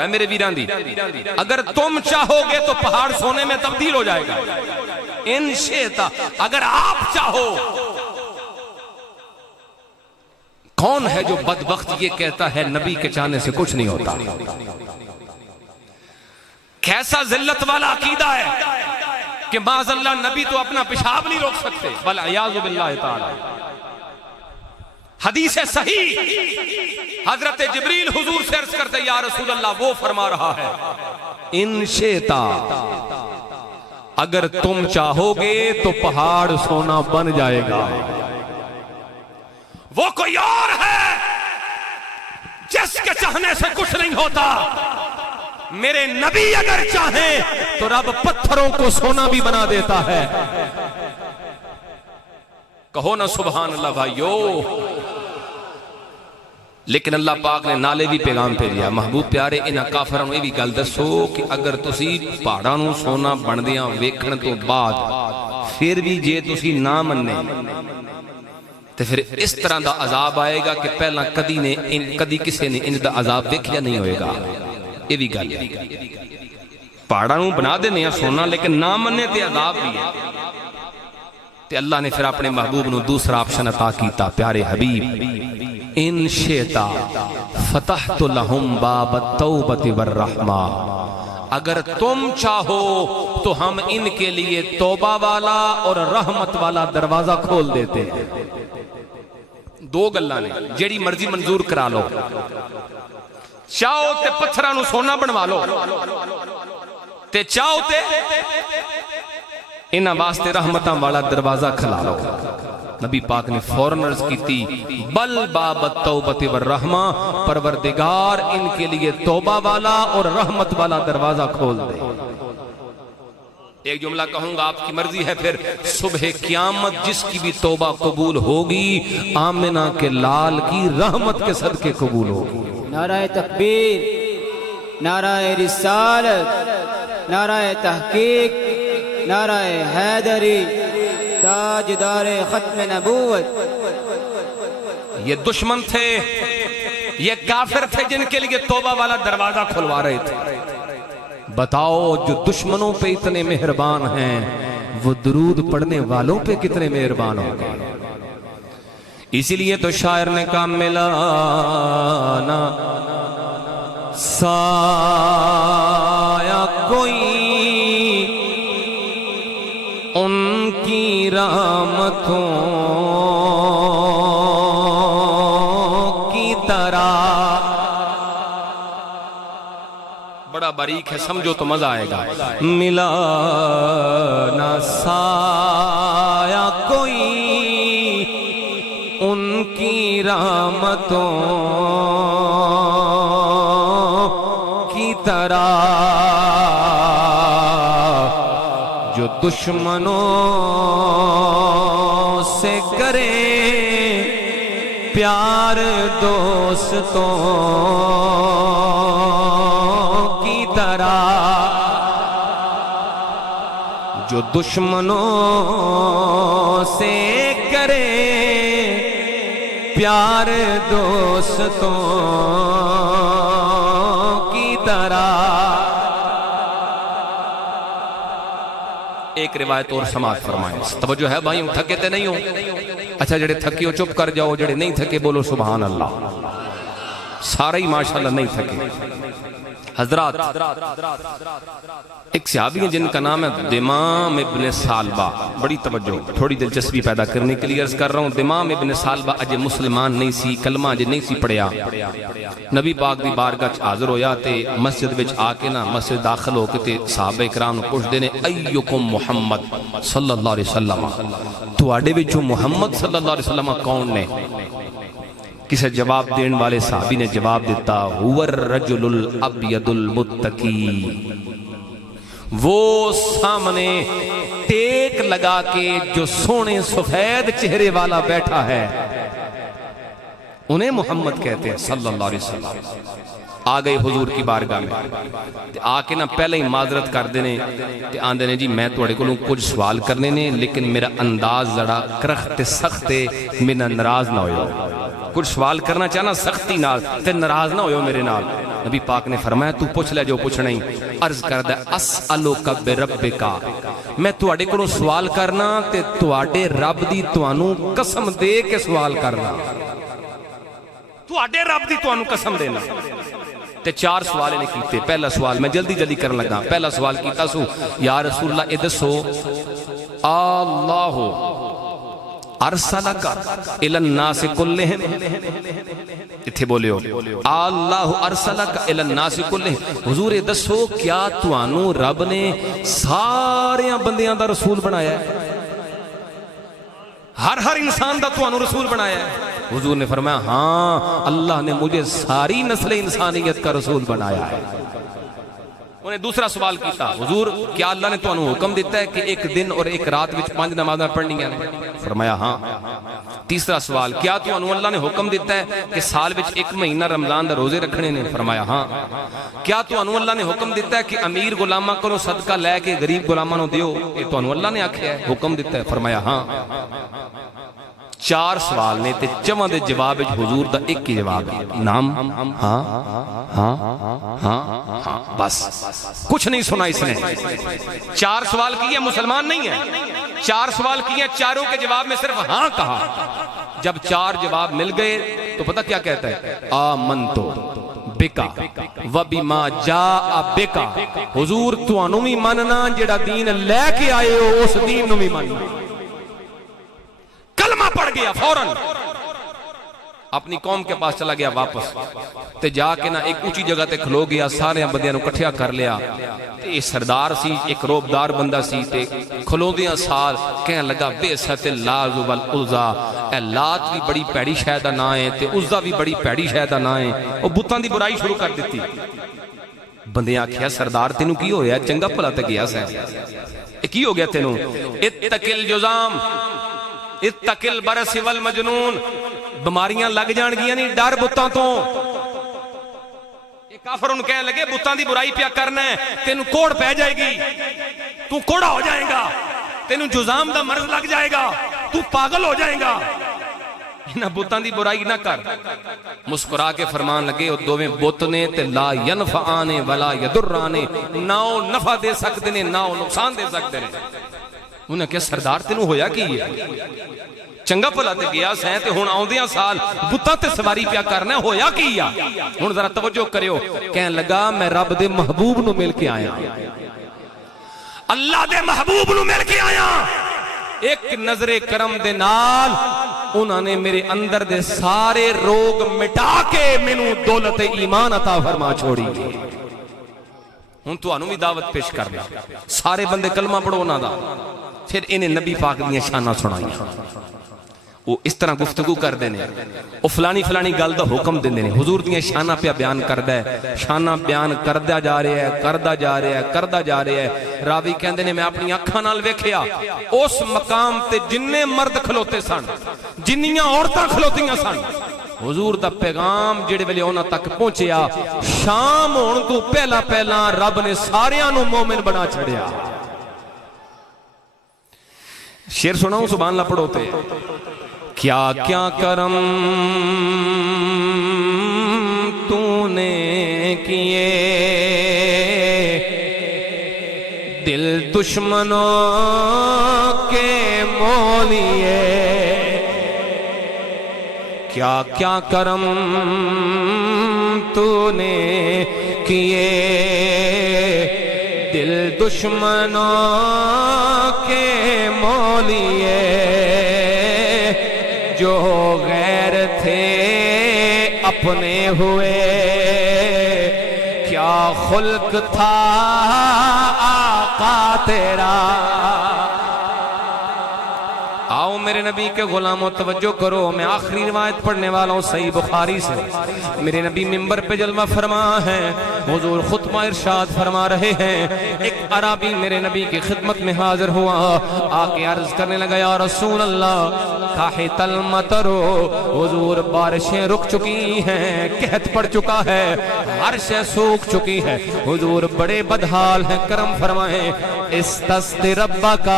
اے میرے ویران دی اگر تم چاہو گے تو پہاڑ سونے میں تبدیل ہو جائے گا، ان شئتا اگر آپ چاہو۔ کون ہے جو بدبخت یہ کہتا ہے نبی کے چاہنے سے کچھ نہیں ہوتا؟ کیسا ذلت والا عقیدہ ہے کہ معاذ اللہ نبی تو اپنا پیشاب نہیں روک سکتے، والعیاذ باللہ تعالی۔ حدیث صحیح حضرت جبریل حضور سے عرض کرتے یا رسول اللہ وہ فرما رہا ہے ان شئتا اگر تم چاہو گے تو پہاڑ سونا بن جائے گا۔ وہ کوئی اور ہے جس کے چاہنے سے کچھ نہیں ہوتا، میرے نبی اگر چاہیں تو رب پتھروں کو سونا بھی بنا دیتا ہے۔ کہو نا سبحان اللہ بھائیو۔ لیکن اللہ پاک نے نالے بھی پیغام پہ لیا، محبوب پیارے انہاں کافروں نے بھی گل دسو کہ اگر تسی پہاڑاں نوں سونا بندیاں ویکھن تو بعد پھر بھی جے تسی نہ مننے تے پھر اس طرح دا عذاب آئے گا کہ پہلا کدی کسی نے ان دا عذاب ویکھیا نہیں ہوئے گا۔ یہ بھی گل پہاڑاں نوں بنا دینے سونا لیکن نہ مننے تے عذاب بھی۔ تے اللہ نے پھر اپنے محبوب نو دوسرا آپشن عطا کیتا، پیارے حبیب ان شئتا فتحت لہم باب التوبۃ والرحمہ، اگر تم چاہو تو ہم ان کے لیے توبہ والا اور رحمت والا دروازہ کھول دیتے۔ دو گلاں نے جیڑی مرضی منظور کرا لو، چاہو تے پتھراں نوں سونا بنوا لو تے چاہو تے انہاں واسطے رحمتاں والا دروازہ کھلا لو۔ نبی پاک نے فوراً عرض کی بل باب التوبۃ والرحمہ، پروردگار ان کے لیے توبہ والا اور رحمت والا دروازہ کھول دے۔ ایک جملہ کہوں گا آپ کی مرضی ہے پھر صبح قیامت جس کی بھی توبہ قبول ہوگی آمنہ کے لال کی رحمت کے صدقے قبول ہوگی۔ نعرہ تکبیر، نعرہ رسالت، نعرہ تحقیق، نعرہ حیدری، تاجدار ختم نبوت۔ یہ دشمن تھے، یہ کافر تھے جن کے لیے توبہ والا دروازہ کھلوا رہے تھے۔ بتاؤ جو دشمنوں پہ اتنے مہربان ہیں وہ درود پڑھنے والوں پہ کتنے مہربان ہیں۔ اسی لیے تو شاعر نے کہا ملا نا سایہ کوئی ان کی رحمتوں کی طرح۔ بڑا باریک ہے، سمجھو تو مزہ آئے گا۔ ملا نہ سایہ کوئی ان کی رحمتوں کی طرح جو دشمنوں سے کرے پیار دوستوں کی طرح، جو دشمنوں سے کرے پیار دوستوں کی طرح۔ ایک روایت اور سماعت فرمائیں، توجہ ہے بھائیوں، تھکے تے نہیں ہو؟ اچھا جڑے تھکے ہو چپ کر جاؤ، جڑے نہیں تھکے بولو سبحان اللہ۔ سارے ہی ماشاءاللہ نہیں تھکے۔ حضرات ایک صحابی ہیں جن کا نام ہے دمام ابن سالبہ، بڑی توجہ تھوڑی دلچسپی پیدا کرنے کے لیے عرض کر رہا ہوں۔ دمام ابن سالبہ اجے مسلمان نہیں سی، کلمہ اجے نہیں سی پڑھیا، نبی پاک دی بارگاہ حاضر ہویا تے مسجد وچ آ کے نا مسجد داخل ہو کے تے صحابہ کرام نوں پوچھدے نے ایکم محمد صلی اللہ علیہ وسلم، تواڈے وچوں محمد صلی اللہ علیہ وسلم کون نے؟ کسے جواب دینے والے صحابی نے جواب دیتا هو الرجل الابیض المتقی، وہ سامنے ٹیک لگا کے جو سونے سفید چہرے والا بیٹھا ہے انہیں محمد کہتے ہیں صلی اللہ علیہ وسلم۔ آگئے حضور کی بارگاہ میں آکے نہ پہلے ہی معذرت کر دینے آن دینے جی میں توڑے کو کچھ سوال کرنے نے لیکن میرا انداز زڑا کرخت سخت میرا نراز نہ ہوئے، کچھ سوال کرنا چاہنا سختی نہ تے نراز نہ ہوئے میرے نام۔ نبی پاک نے فرمایا تو پوچھ لے جو پوچھنا ہی، عرض کردہ اسألوک بربکا، میں توڑے کو سوال کرنا تے توڑے رب دی توانو قسم دے کے سوال کرنا، تو آڈے رب دی تو انو قسم دینا۔ تے 4 سوال نے کیتے۔ پہلا سوال میں جلدی جلدی کرنے لگا، پہلا سوال کیتا سو یا رسول اللہ ادسو اللہ ارسلک الی الناس کلہم، اتھے بولیو اللہ ارسلک الی الناس کلہم، حضور ادسو کیا تو انو رب نے سارے بندیاں دا رسول بنایا ہے؟ ہر انسان دا تو انو رسول بنایا ہے؟ حضور نے فرمایا ہاں اللہ نے مجھے ساری نسل انسانیت کا رسول بنایا ہے۔ انہیں دوسرا سوال کیتا حضور کیا اللہ نے تو انو حکم دیتا ہے کہ ایک دن اور ایک رات وچ 5 نمازیں پڑھنی ہیں؟ فرمایا ہاں۔ تیسرا سوال کیا تو انو اللہ نے حکم دیتا ہے کہ سال وچ 1 مہینہ رمضان دا روزے رکھنے نے؟ فرمایا ہاں۔ کیا تو انو اللہ نے حکم دیتا ہے کہ امیر غلاماں کو صدقہ لے کے غریب غلاماں نو دیو؟ تو انو اللہ نے آکھیا ہے حکم دیتا ہے؟ فرمایا ہاں۔ 4 سوال نے تے 4 دے جواب حضور دا ایک ہی جواب، نام ہاں ہاں ہاں ہاں ہاں ہاں، بس کچھ نہیں سنا اس نے۔ 4 سوال کیے مسلمان نہیں ہے، 4 سوال کیے، چاروں کے جواب میں صرف ہاں کہا۔ جب 4 جواب مل گئے تو پتہ کیا کہتا ہے؟ آمنتو بکا وبما جاء بکا، حضور تو انو بھی مننا جڑا دین لے کے آئے ہو اس دین نو بھی مننا۔ کلمہ پڑھ گیا فوراً، اپنی قوم کے پاس چلا گیا واپس تے جا کے نہ ایک اونچی جگہ تے کھلو گیا، سارے بندیاں نو کٹھیا کر لیا۔ یہ سردار سی، ایک روبدار بندہ سی تے کھلوندیاں سال کہنے لگا بے ست لاز والعزا، اے لات بھی بڑی پیڑی شے دا نام ہے تے عزا بھی بڑی پیڑی شے دا نام ہے، او بتاں دی برائی شروع کر دتی۔ بندے آکھیا سردار تینوں کی ہویا؟ چنگا بھلا تے گیا سی، کی ہو گیا تینوں؟ اتقل جزام اتقل برس والمجنون، بیماریاں لگ جان گیا نہیں ڈر بتاں تو۔ کافر ان کہنے لگے بتاں دی برائی پیا کرنا ہے تینوں کوڑ پہ جائے گی، تو کوڑا ہو جائے گا، تینوں جزام دا مرض لگ جائے گا، تو پاگل ہو جائے گا، نہ بتاں دی برائی نہ کر۔ مسکرا کے فرمان لگے او دوویں بت نے تے لا ینفعانے ولا یضرانے، نہ او نفع دے سکدے نے نہ او نقصان دے سکدے نے۔ انہاں کہ سردار تینوں ہویا کی؟ چنگا بھلا تے گیا سیں تے ہن آوندیاں سال بتاں تے سواری پیا کرنا ہویا کی؟ ہن ذرا توجہ کریو، کہنے لگا میں رب دے محبوب نو مل کے آیا، اللہ دے محبوب نو مل کے آیا، ایک نظر کرم دے نال انہاں نے میرے اندر دے سارے روگ مٹا کے مینوں دولت ایمان عطا فرما چھوڑی۔ ہن تو انو بھی دعوت پیش کر دے، سارے بندے کلمہ پڑھو انہاں دا، پھر انہیں نبی پاک دیاں شاناں سنائی۔ وہ اس طرح گفتگو کر دینے، وہ فلانی گل دا حکم دینے، حضور دیاں شانہ پہ بیان کردہ ہے، شانہ بیان کردہ جا رہے ہیں، کردہ جا رہے ہیں۔ راوی کہندے نے میں اپنی آنکھاں نال ویکھیا اس مقام تے جننے مرد کھلوتے سن، جنیاں عورتاں کھلوتیاں سن، حضور دا پیغام جڑے ویلے انہاں تک پہنچیا، شام ہون تو پہلا رب نے ساریاں نو مومن بنا چھڑیا۔ شیر سناؤں سبحان اللہ پڑھوتے، کیا کیا کرم تو نے کیے دل دشمنوں کے مولیے، کیا کیا کرم تو نے کیے دل دشمنوں کے مولیے، جو غیر تھے اپنے ہوئے، کیا خلق تھا آقا تیرا۔ آؤ میرے نبی کے غلاموں توجہ کرو، میں آخری روایت پڑھنے والا ہوں صحیح بخاری سے۔ میرے نبی منبر پہ جلوہ فرما ہے، حضور خطبہ ارشاد فرما رہے ہیں۔ ایک عربی میرے نبی کی خدمت میں حاضر ہوا، آگے عرض کرنے لگا یا رسول اللہ کاحت المطر، حضور بارشیں رک چکی ہیں، قحط پڑ چکا ہے، عرشیں سوکھ چکی ہیں، حضور بڑے بدحال ہیں، کرم فرمائیں۔ استسقِ ربک،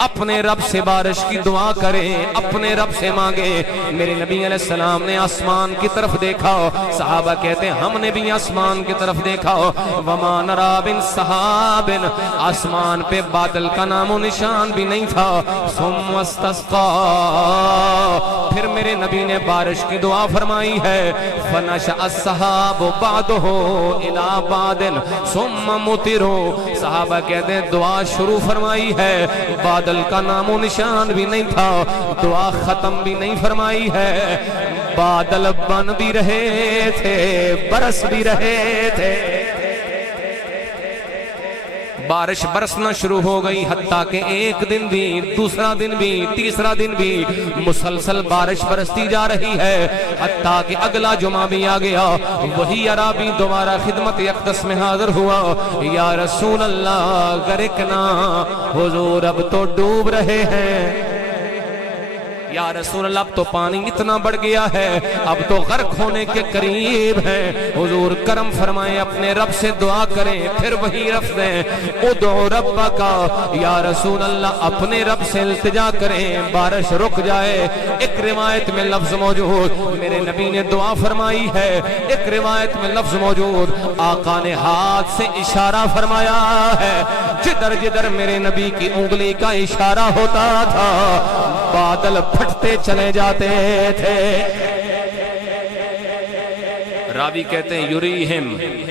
اپنے رب سے بارش کی دعا کریں، اپنے رب سے مانگے۔ میرے نبی علیہ السلام نے آسمان کی طرف دیکھا، صحابہ کہتے ہیں ہم نے بھی آسمان کی طرف دیکھا، وما نرى من سحاب، آسمان پہ بادل کا نام و نشان بھی نہیں تھا۔ ثم استسقى، پھر میرے نبی نے بارش کی دعا فرمائی ہے۔ فنشأ السحاب بعده الى بعد ثم مطر، صحابہ کہتے ہیں دعا شروع فرمائی ہے، بادل کا نام و نشان بھی نہیں تھا، دعا ختم بھی نہیں فرمائی ہے، بادل بن بھی رہے تھے، برس بھی رہے تھے، بارش برسنا شروع ہو گئی، حتیٰ کہ ایک دن بھی، دوسرا دن بھی، تیسرا دن بھی مسلسل بارش برستی جا رہی ہے، حتیٰ کہ اگلا جمعہ بھی آ گیا۔ وہی عربی دوبارہ خدمت اقدس میں حاضر ہوا، یا رسول اللہ غرقنا، حضور اب تو ڈوب رہے ہیں، یا رسول اللہ اب تو پانی اتنا بڑھ گیا ہے، اب تو غرق ہونے کے قریب ہیں، حضور کرم فرمائیں، اپنے رب سے دعا کریں۔ پھر وہی رب دیں، ادعو ربک، یا رسول اللہ اپنے رب سے التجا کریں، بارش رک جائے۔ ایک روایت میں لفظ موجود، میرے نبی نے دعا فرمائی ہے، ایک روایت میں لفظ موجود، آقا نے ہاتھ سے اشارہ فرمایا ہے، جدھر جدھر میرے نبی کی انگلی کا اشارہ ہوتا تھا بادل پھٹتے چلے جاتے تھے۔ راوی کہتے ہیں یریہم،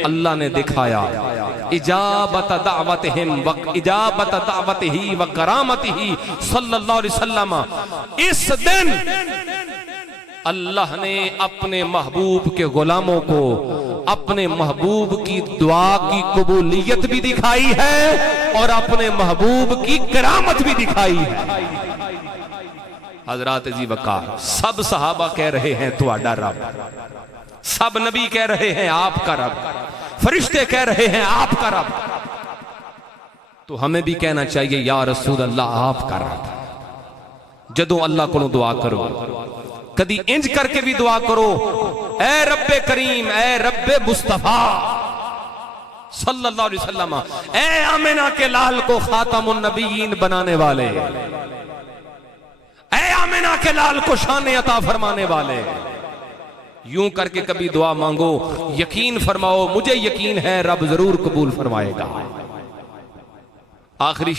اللہ نے دکھایا اجابت دعوتہم اجابت دعوتہی و کرامتہی صلی اللہ علیہ وسلم۔ اس دن اللہ نے اپنے محبوب کے غلاموں کو اپنے محبوب کی دعا کی قبولیت بھی دکھائی ہے اور اپنے محبوب کی کرامت بھی دکھائی ہے۔ حضرات عزیز وقار، سب صحابہ کہہ رہے ہیں تو اڈا رب، سب نبی کہہ رہے ہیں آپ کا رب، فرشتے کہہ رہے ہیں آپ کا رب، تو ہمیں بھی کہنا چاہیے یا رسول اللہ آپ کا رب۔ جدوں اللہ کو دعا کرو، کدی انج کر کے بھی دعا کرو، اے رب کریم، اے رب مصطفیٰ صلی اللہ علیہ وسلم، اے آمنہ کے لال کو خاتم النبیین بنانے والے، اے آمنہ کے لال کو شان عطا فرمانے والے، یوں کر کے کبھی دعا مانگو، یقین فرماؤ، مجھے یقین ہے رب ضرور قبول فرمائے گا۔ آخری